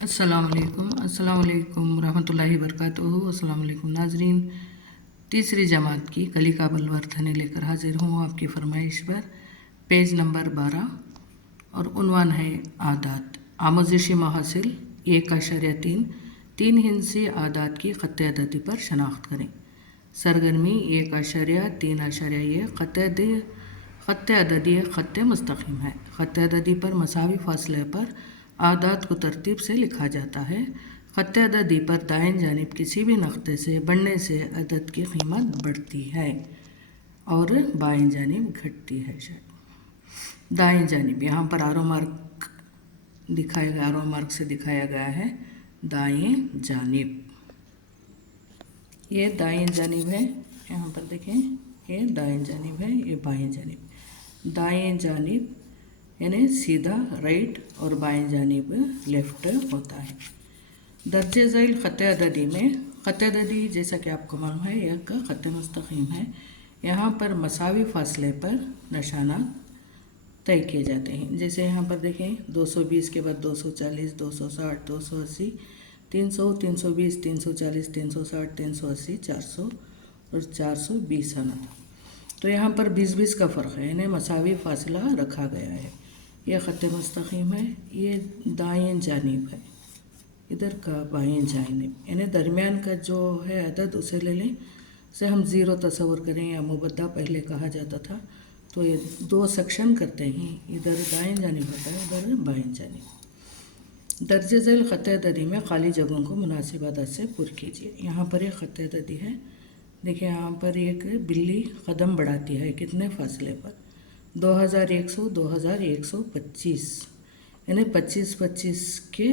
अस्सलाम वालेकुम रहमतुल्लाहि वबरकातुहू। अस्सलाम वालेकुम नाजरीन, तीसरी जमात की कली का बलवर्धने लेकर हाजिर हूँ आपकी फरमाइश पर। पेज नंबर 12 और उन्वान है आदात आमोज़िशी महासिल 1.3 तीन हिंसी आदात की ख़त अददी पर शनाख्त करें। सरगर्मी 1.3.1 ख़त अददी ख़त मुस्तक़ीम है। ख़त अददी पर मसावी फासले पर आदात को तरतीब से लिखा जाता है। ख़त अददी पर दाएं जानिब किसी भी नक़्ते से बढ़ने से अदद की कीमत बढ़ती है और बाएं जानिब घटती है। शायद दाएं जानिब यहाँ पर आरो मार्क दिखाया गया, आरो मार्क से दिखाया गया है दाएं जानिब। ये दाएं जानिब है, यहाँ पर देखें, ये दाएं जानिब है, ये बाएं जानिब। दाएं जानिब यानी सीधा राइट और बाएं जानिब लेफ़्ट होता है। दर्जे ज़ैल ख़त अददी में ख़त अददी जैसा कि आपको मालूम है यह ख़त मुस्तक़ीम है। यहाँ पर मसावी फासले पर निशानात तय किए जाते हैं। जैसे यहाँ पर देखें 220 के बाद 240, 260, 280, 300, 320, 340, 360, 380, 400 और 420 आना। तो यहाँ पर 20-20 का फ़र्क है, यानी मसावी फासला रखा गया है। यह ख़त मुस्तक़ीम है, ये दाएं जानिब है, इधर का बाएं जानिब, यानी दरमियान का जो है अदद उसे ले लें। से हम ज़ीरो तस्वर करें या मुबद्दा पहले कहा जाता था, तो ये दो सेक्शन करते हैं, इधर दाएं जानिब होता है, इधर बाएं जानिब। दर्जे ज़ैल ख़त अददी में खाली जगहों को मुनासिब अदद से पुर कीजिए। यहाँ पर एक ख़त अददी है, देखिए यहाँ पर एक बिल्ली कदम बढ़ाती है कितने फासले पर, 2100, 2125, यानी 25-25 के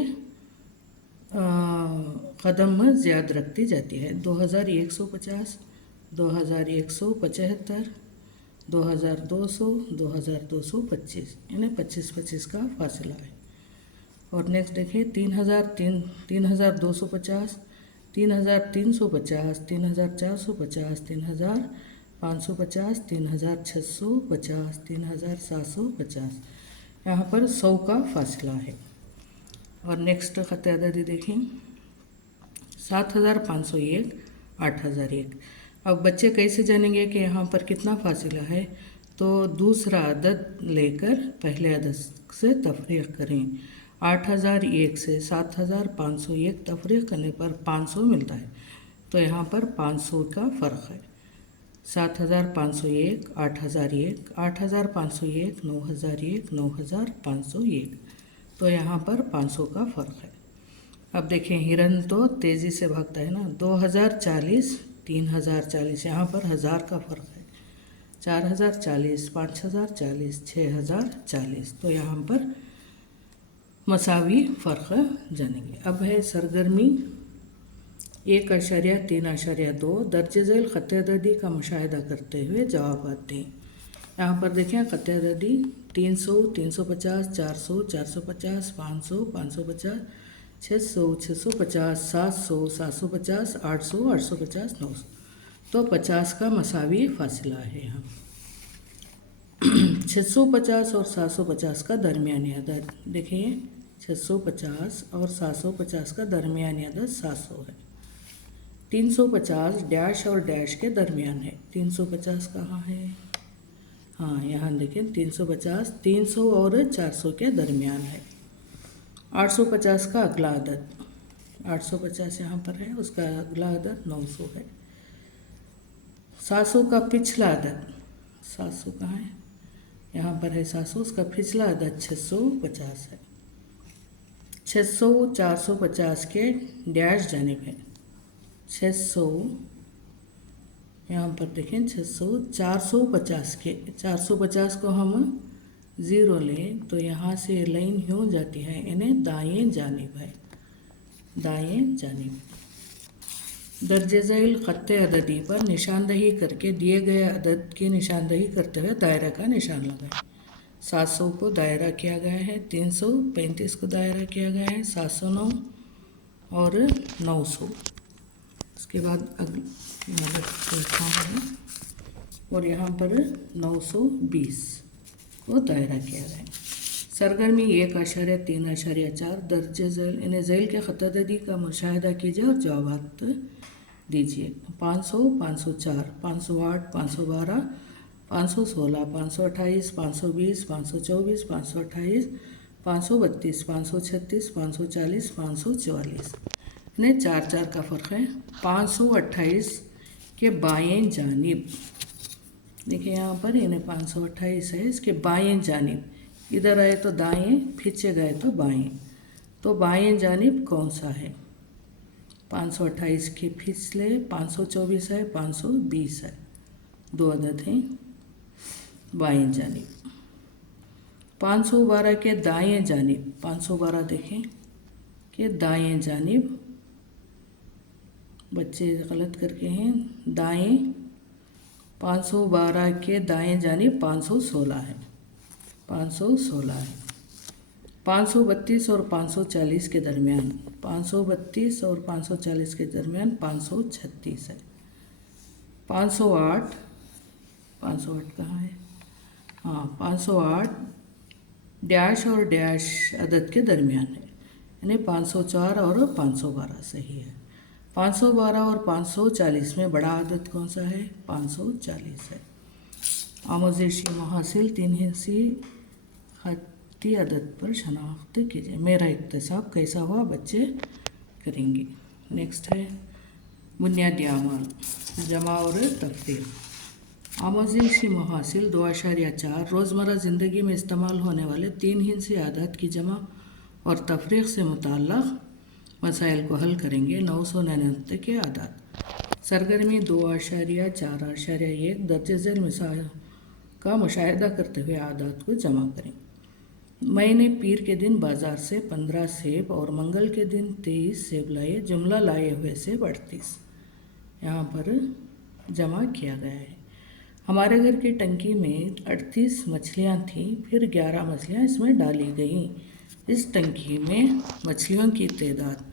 कदम ज़्यादा रखती जाती है। 2150, 2175, 2200, 2225, यानी 25-25 का फासला है। और नेक्स्ट देखिए 3250, 3350, 3450, 3550, 3650, 3750, यहाँ पर 100 का फासला है। और नेक्स्ट ख़त अददी देखें 7501, 8001। अब बच्चे कैसे जानेंगे कि यहाँ पर कितना फासला है, तो दूसरा अदद लेकर पहले अदद से तफरीक़ करें। 8001 से 7501 तफरीक़ करने पर 500 मिलता है, तो यहाँ पर 500 का फ़र्क है। 7501, 8001, 8501, 9001, 9501, तो यहाँ पर 500 का फ़र्क है। अब देखें हिरन तो तेज़ी से भागता है ना, 2040, 3040, यहाँ पर 1000 का फ़र्क है। 4040, 5040, 6040, तो यहाँ पर मसावी फ़र्क जानेंगे। अब है सरगर्मी 1.3.2 दर्जे ज़ैल ख़त अददी का मुशाहिदा करते हुए जवाबात दें। यहाँ पर देखें ख़त अददी 300, 350, 400, 450, 500, 550, 600, 650, 700, 750, 800, 850, 900, तो 50 का मसावी फासला है। यहाँ 650 और 750 का दरमियानी अदद देखिए, 650 और 750 का दरमियानी अदद 700 है। 350 डैश और डैश के दरमियान है। 350 कहाँ है, हाँ यहाँ देखें 350, 300 और 400 के दरमियान है। 850 का अगला अदद, 850 यहाँ पर है, उसका अगला अदद 900 है। 700 का पिछला अदद, 700 कहाँ है, यहाँ पर है 700, उसका पिछला अदद 650 है। 600 450 के डैश जानिब है। 600 यहाँ पर देखें 600 450 के, 450 को हम ज़ीरो लें तो यहाँ से लाइन यूँ जाती है, यानी दाएं जानिब है, दाएं जानिब। दर्जे ज़ैल ख़त अददी पर निशानदही करके दिए गए अदद की निशानदही करते हुए दायरा का निशान लगाएं। 700 को दायरा किया गया है, 335 को दायरा किया गया है, 709 और 900। उसके बाद और यहाँ पर 920 को दायरा किया गया है। सरगर्मी 1.3.4 दर्ज झैल इन्हें झैल के ख़तअददी का मुशाहिदा कीजिए और जवाबात दीजिए। 500, 504, 508, 512, 516, 528, 520, 524, 528, 532, 536, 540, 544। इन्हें 4 का फ़र्क है। 528 के बाएं जानिब, देखिए यहाँ पर इन्हें 528 है, इसके बाएं जानिब, इधर आए तो दाएं, पीछे गए तो बाएं, तो बाएं जानिब कौन सा है? 528 के पिछले 524 है, 520 है, 2 अदद हैं बाएं जानिब। 512 के दाएं जानिब, 512 देखें कि दाएं जानिब, बच्चे गलत करके हैं, दाएं 512 के दाएं जानिब 516 है, 516 है। 532 और 540 के दरमियान, 532 और 540 के दरमियान 536 है। 508, 508 कहाँ है? हाँ, 508 डैश और डैश अदद के दरमियान है, यानी 504 और 512 सही है। 512 और 540 में बड़ा अदद कौन सा है? 540 है। आमोज़ेशी महासिल 3 हिस्सी खती अदद पर शनाख्त कीजिए। मेरा इक्तसाब कैसा हुआ बच्चे करेंगे। नेक्स्ट है बुनियादी अमाल, जमा और तफरीक। आमोज़ेशी महासिल 2.4 रोज़मर्रा ज़िंदगी में इस्तेमाल होने वाले 3 हिस्सी आदात की जमा और तफरीक से मुताल्लिक़ मसाइल को हल करेंगे। 999 के आदात। सरगर्मी 2.4.1 दर्ज झैल मिसाल का मुशाहिदा करते हुए आदात को जमा करें। मैंने पीर के दिन बाज़ार से 15 सेब और मंगल के दिन 23 सेब लाए, जुमला लाए हुए सेब 38 यहाँ पर जमा किया गया है। हमारे घर की टंकी में 38 मछलियाँ थीं, फिर 11 मछलियाँ इसमें डाली गईं। इस टंकी में मछलियों की तादाद,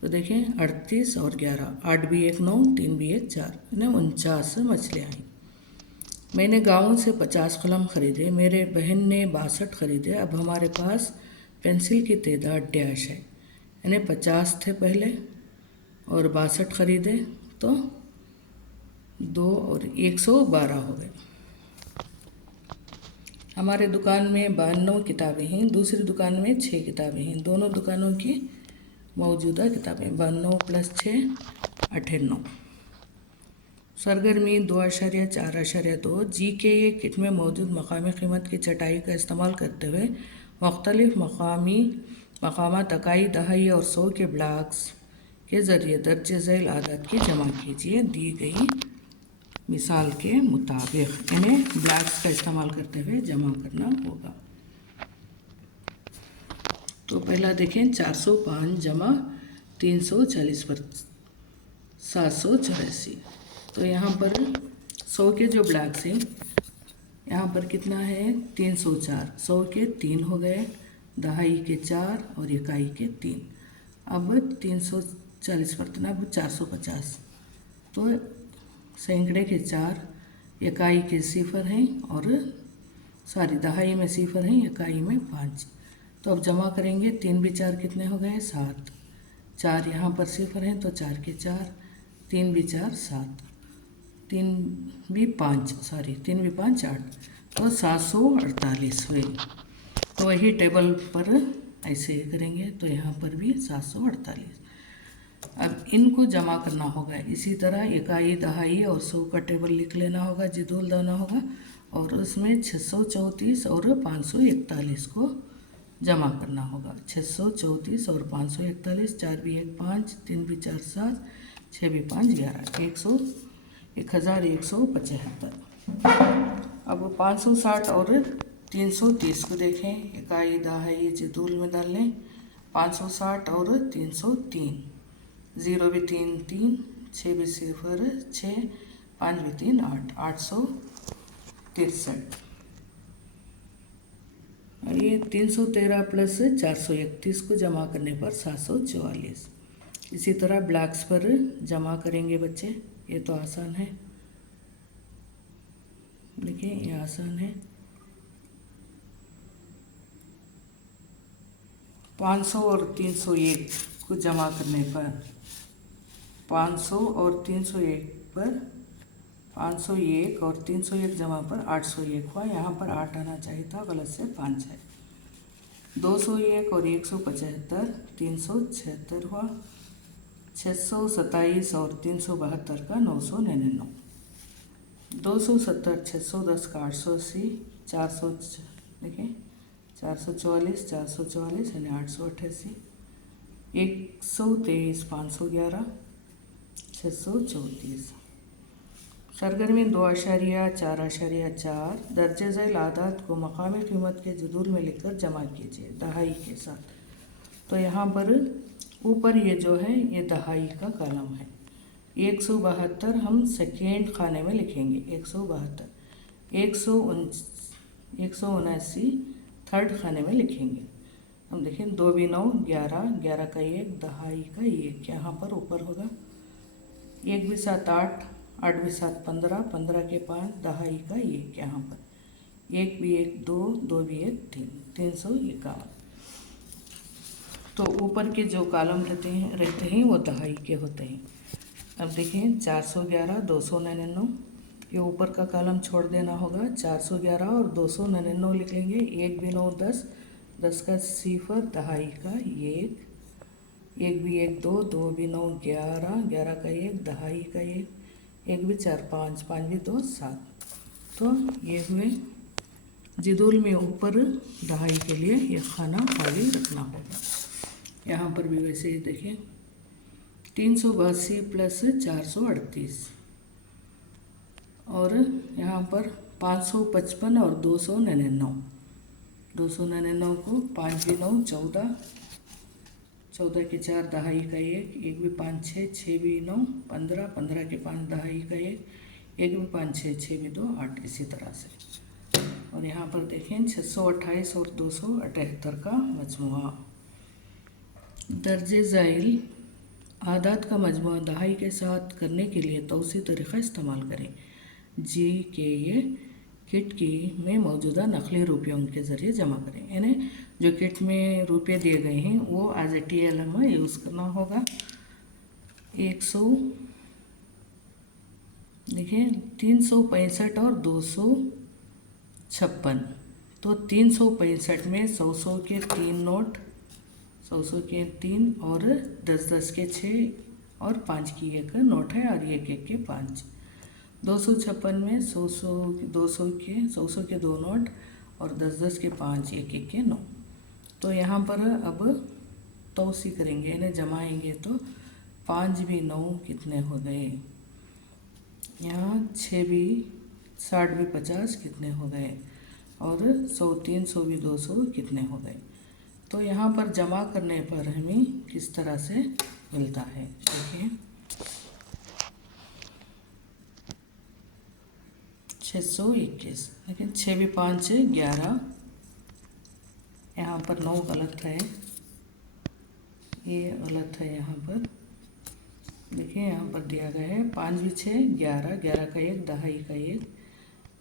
तो देखें 38 और 11, 8 भी 1 9, 3 भी 1 4, यानी 49 मछलियाँ हैं। मैंने गाँव से 50 कलम ख़रीदे, मेरे बहन ने 62 ख़रीदे। अब हमारे पास पेंसिल की तादाद डैश है, यानी 50 थे पहले और 62 ख़रीदे तो 2 और 112 हो गए। हमारे दुकान में 92 किताबें हैं, दूसरी दुकान में 6 किताबें हैं। दोनों दुकानों की मौजूदा किताबें 92 + 6 98। सरगर्मी 2.4.2 GKA किट में मौजूद मकामी कीमत की चटाई का इस्तेमाल करते हुए मुख्तलिफ मकामात इकाई, दहाई और 100 के ब्लॉक्स के ज़रिए दर्ज झैल आदात की जमा कीजिए। दी गई मिसाल के मुताबिक इन्हें ब्लॉक्स का इस्तेमाल करते हुए जमा करना होगा। तो पहला देखें 405 जमा 340 पर 784। तो यहाँ पर 100 के जो ब्लॉक्स हैं, यहाँ पर कितना है? 304। 100 के 3 हो गए, दहाई के 4 और इकाई के 3। अब 340 पर अब 450, तो सैकड़े के 4, इकाई के 0 हैं और सारी दहाई में 0 हैं, इकाई में 5। तो अब जमा करेंगे, 3 भी 4 कितने हो गए? 7। 4 यहाँ पर 0 हैं तो 4 के 4, 3 भी 4 7, 3 भी 5 8, तो 748 हुए। तो वही टेबल पर ऐसे करेंगे, तो यहाँ पर भी 748। अब इनको जमा करना होगा। इसी तरह इकाई, दहाई और 100 का टेबल लिख लेना होगा, जदूल डालना होगा और उसमें 634 और 541 को जमा करना होगा। 634 और 541, 4 भी 1 5, 3 भी 4 7, 6 भी 5 11, 1175। अब 560 और 330 को देखें, इकाई, दहाई जदूल में डाल लें। 560 और 303, 0 भी 3 3, 6 भी 0 6, 5 भी 3 8, 863। ये 313 + 431 को जमा करने पर 744। इसी तरह ब्लॉक्स पर जमा करेंगे बच्चे। ये तो आसान है, देखिए ये आसान है। 500 और 301 को जमा करने पर 500 और 301 पर 501 और 301 जमा पर 801 हुआ। यहाँ पर 8 आना चाहिए था, गलत से 5 है। 201 और 175 376 हुआ। 627 और 372 का 999। 270 610 का 880। 400 देखिए 444 444 यानी 888। 123 511 634। सरगर्मी 2.4.4 दर्जे झैल आदात को मकामी कीमत के जदूल में लिखकर जमा कीजिए दहाई के साथ। तो यहाँ पर ऊपर ये जो है ये दहाई का कॉलम है। 172 हम सेकेंड खाने में लिखेंगे 172। 179 थर्ड खाने में लिखेंगे। हम देखें 2 भी 9 11 11 का 1 दहाई का 1 यहाँ पर ऊपर होगा। 1 भी 7 8 8 भी 7 15 15 के 5 दहाई का 1 यहाँ पर। 1 भी 1 2 2 भी 1 3 351। तो ऊपर के जो कॉलम रहते हैं वो दहाई के होते हैं। अब देखिए 411 299 ये ऊपर का कॉलम छोड़ देना होगा। 411 और 299 लिख लेंगे। 1 भी 9 10 10 का 0 दहाई का 1 1 भी 1 2 2 भी 9 11 11 का 1 दहाई का 1 1 भी 4 5 5 भी 2 7। तो ये हुए जिदुल में ऊपर दहाई के लिए ये खाना खाली रखना होगा। यहाँ पर भी वैसे ही देखिए 382 प्लस 438 और यहाँ पर 555 और 299 299 को 5 भी 9 14 14 के 4 दहाई का 1 1 भी 5 6 6 भी 9 15 15 के 5 दहाई का 1 1 भी 5 6 6 भी 2 8 इसी तरह से। और यहाँ पर देखें 628 और 278 का मजमुआ। दर्जे ज़ाइल आदात का मजमुआ दहाई के साथ करने के लिए तौसी तरीक़ा इस्तेमाल करें। जी के ये किट की में मौजूदा नकली रुपयों के ज़रिए जमा करें। यानी जो किट में रुपये दिए गए हैं वो एज ए TLM यूज़ करना होगा। 100 देखिए 365 और 256। तो 365 में 100 के 3 नोट 100 के 3 और 10 के 6 और 5 की 1 नोट है और 1 के 5। 256 में 100 के 2 नोट और 10 के 5 1 के 9। तो यहाँ पर अब तौसी करेंगे यानी जमाएंगे तो 5 भी 9 कितने हो गए। यहाँ 6 भी 60 भी 50 कितने हो गए और 100 300 भी 200 कितने हो गए। तो यहाँ पर जमा करने पर हमें किस तरह से मिलता है देखिए 621। लेकिन 6 भी 5 11 यहाँ पर 9 गलत है, ये गलत है। यहाँ पर देखिए यहाँ पर दिया गया है 5 भी 6 11 11 का 1 दहाई का 1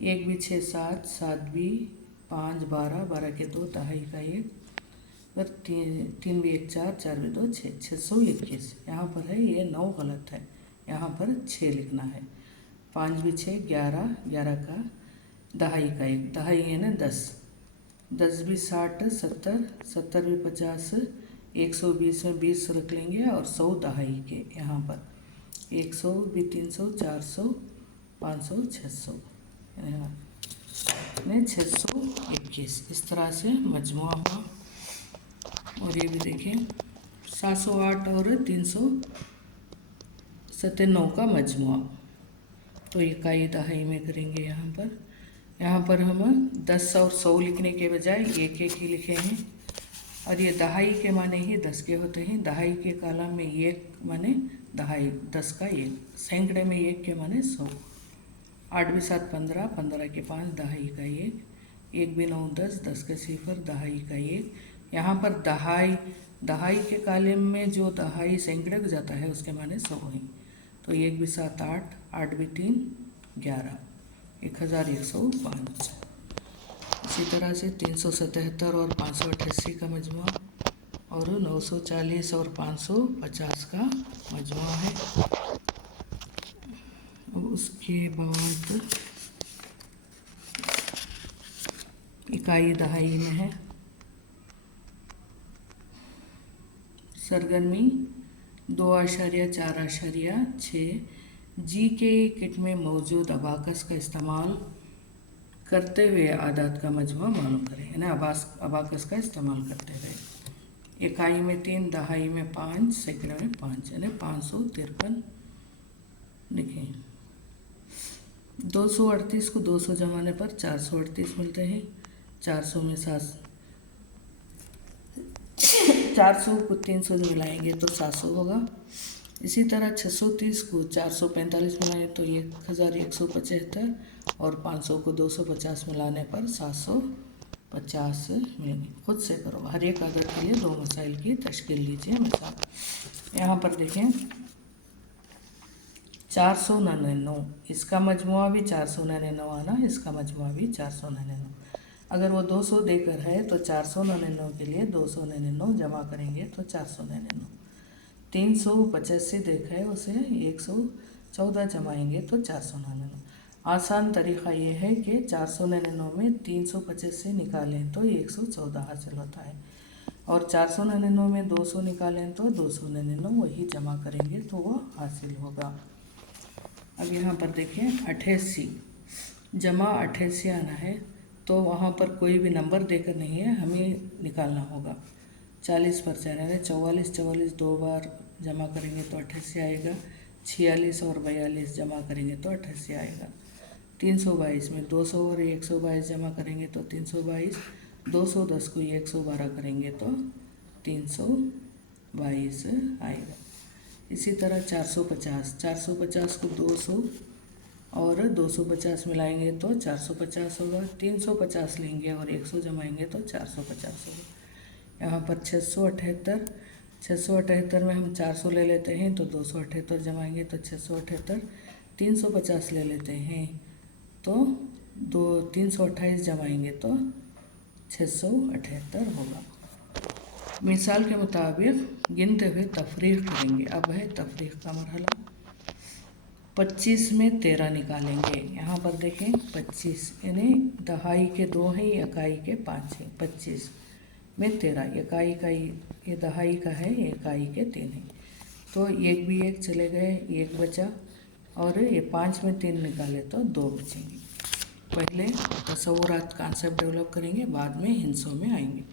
1 भी 6 7 7 भी 5 12 12 के 2 दहाई का 1 और 3 भी 1 4 4 भी 2 6 621। यहाँ पर है ये 9 गलत है, यहाँ पर 6 लिखना है। 5 भी 6 11 11 का दहाई का 1 दहाई है ना 10 10 भी 60 70 70 भी 50 120 में 20 रख लेंगे और 100 दहाई के यहाँ पर 100 भी 300 400 500 600 में 621। इस तरह से मजमुआ हुआ। और ये भी देखिए 708 और 397 का मजमुआ। तो इकाई दहाई में करेंगे। यहाँ पर हम 10 और 100 लिखने के बजाय 1 1 ही लिखे हैं। और ये दहाई के माने ही 10 के होते हैं। दहाई के कॉलम में 1 माने दहाई 10 का 1, सैकड़े में 1 के माने 100। 8 भी 7 15 15 के 5 दहाई का 1 1 भी 9 10 10 के 0 दहाई का 1। यहाँ पर दहाई के कॉलम में जो दहाई सैकड़े को जाता है उसके माने 100 है। तो 1 भी 7 8 8 भी 3 11 1105। इसी तरह से 377 और 588 का मजमुआ। और 940 और 550 का मजमूआ है। उसके बाद इकाई दहाई में है। सरगर्मी 2.4.6 जी के किट में मौजूद अबाकस का इस्तेमाल करते हुए आदात का मजमूआ मालूम करें, यानी अबाकस का इस्तेमाल करते हुए। इकाई में 3, दहाई में 5, सैकड़े में 5, यानी 553। देखिए 238 को 200 जमाने पर 438 मिलते हैं। 400 में 400 को 300 मिलाएंगे तो 700 होगा। इसी तरह 630 को 445 मिलाएं तो 1175, और 500 को 250 मिलाने पर 750 मिलेंगे। खुद से करो, हर एक आदत के लिए 2 मसाइल की तश्कील लीजिए। मिसाल यहाँ पर देखें 499, इसका मजमुआ भी 499 आना, इसका मजमुआ भी 499। अगर वो 200 देकर है तो 499 के लिए 299 जमा करेंगे तो 499। 385 देखा है उसे 114 जमाएंगे तो 499। आसान तरीक़ा ये है कि 499 में 385 निकालें तो 114 हासिल होता है, और 499 में 200 निकालें तो 299 वही जमा करेंगे तो वो हासिल होगा। अब यहाँ पर देखें 88 जमा 88 आना है, तो वहाँ पर कोई भी नंबर देकर नहीं है, हमें निकालना होगा। 40 पर 4 यानी 44, 44 2 बार जमा करेंगे तो 88 आएगा। 46 और 42 जमा करेंगे तो 88 आएगा। 322 में 200 और 122 जमा करेंगे तो 322। 210 को 112 करेंगे तो 322 आएगा। इसी तरह 450 को 200 और 250 मिलाएंगे तो 450 होगा। 350 लेंगे और 100 जमाएंगे तो 450 होगा। यहाँ पर 678 में हम 400 ले लेते हैं तो 278 जमाएंगे तो 678। 350 ले लेते हैं तो 328 जमाएंगे तो 678 होगा। मिसाल के मुताबिक गिनते हुए तफरीक करेंगे। अब है तफरीक का मरहला। 25 में 13 निकालेंगे। यहाँ पर देखें 25 यानी दहाई के 2 हैं, इकाई के 5 हैं। 25 में 13, इकाई का ये दहाई का है, इकाई के 3 हैं, तो एक भी एक चले गए, एक बचा, और ये 5 में 3 निकाले तो 2 बचेंगे। पहले तसव्वुरात कॉन्सेप्ट डेवलप करेंगे, बाद में हिंसों में आएंगे।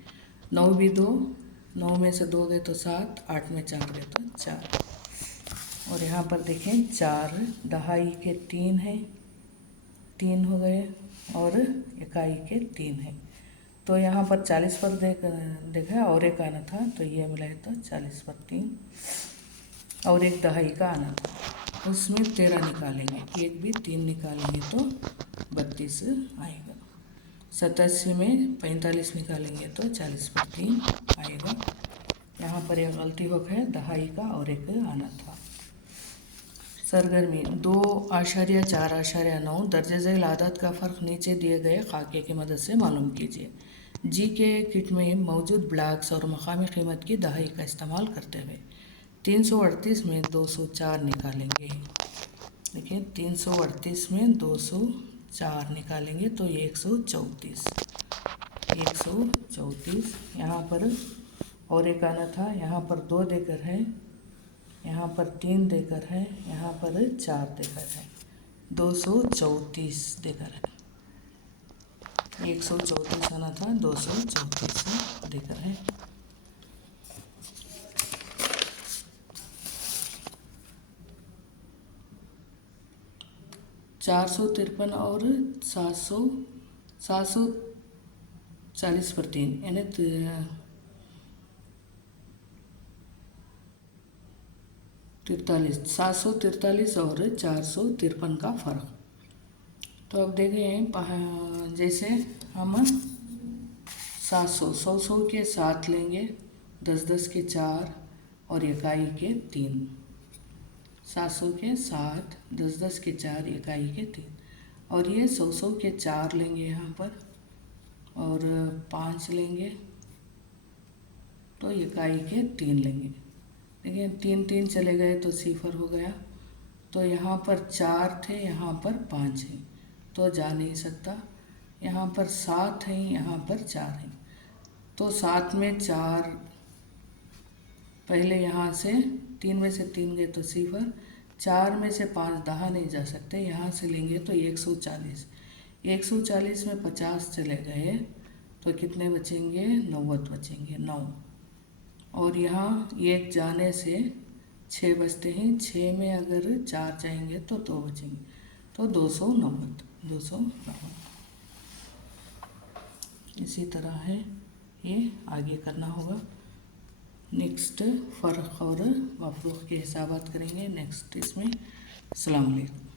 9 भी 2, 9 में से 2 गए तो 7, 8 में 4 गए तो 4। और यहाँ पर देखें 4 दहाई के 3 हैं, 3 हो गए, और इकाई के 3 हैं, तो यहाँ पर 40 पर देखा और एक आना था तो ये मिलाए तो 40 पर 3, और एक दहाई का आना था, उसमें 13 निकालेंगे, एक भी 3 निकालेंगे तो 32 आएगा। 87 में 45 निकालेंगे तो 40 पर 3 आएगा। यहाँ पर एक गलती हो गई, दहाई का और एक आना था। सरगर्मी 2.4.9 दर्जे झेल आदत का फ़र्क नीचे दिए गए खाके की मदद से मालूम कीजिए। जी के किट में मौजूद ब्लॉक्स और मकामी कीमत की दहाई का इस्तेमाल करते हुए 338 में 204 निकालेंगे। देखिए 338 में 204 निकालेंगे तो 134। यहाँ पर और एक आना था, यहाँ पर 2 देकर है, यहाँ पर 3 देकर है, यहाँ पर 4 देकर है, 234 देकर है। 134 आना था, 234 देकर है। $453 और 740 पर 3 यानी 743 और 453 का फ़र्क। तो अब देखें, जैसे हम 100 के 7 लेंगे, 10 के 4 और इकाई के 3। 700 के 7, 10 के 4, इकाई के 3, और ये 100 के 4 लेंगे यहाँ पर, और 5 लेंगे, तो इकाई के 3 लेंगे। देखिए 3 3 चले गए तो 0 हो गया। तो यहाँ पर 4 थे, यहाँ पर 5 हैं, तो जा नहीं सकता। यहाँ पर 7 हैं, यहाँ पर 4 हैं, तो 7 में 4 पहले यहाँ से 3 में से 3 गए तो 0, 4 में से 5 दहा नहीं जा सकते, यहाँ से लेंगे तो 140। 140 में 50 चले गए तो कितने बचेंगे? 90 बचेंगे, 9। और यहाँ 1 जाने से 6 बचते हैं, 6 में अगर 4 जाएंगे तो 2 बचेंगे, तो 290। इसी तरह है, ये आगे करना होगा। नेक्स्ट फ़र्क और मफरूक़ के हिसाबात करेंगे नेक्स्ट इसमें। अस्सलाम वालेकुम।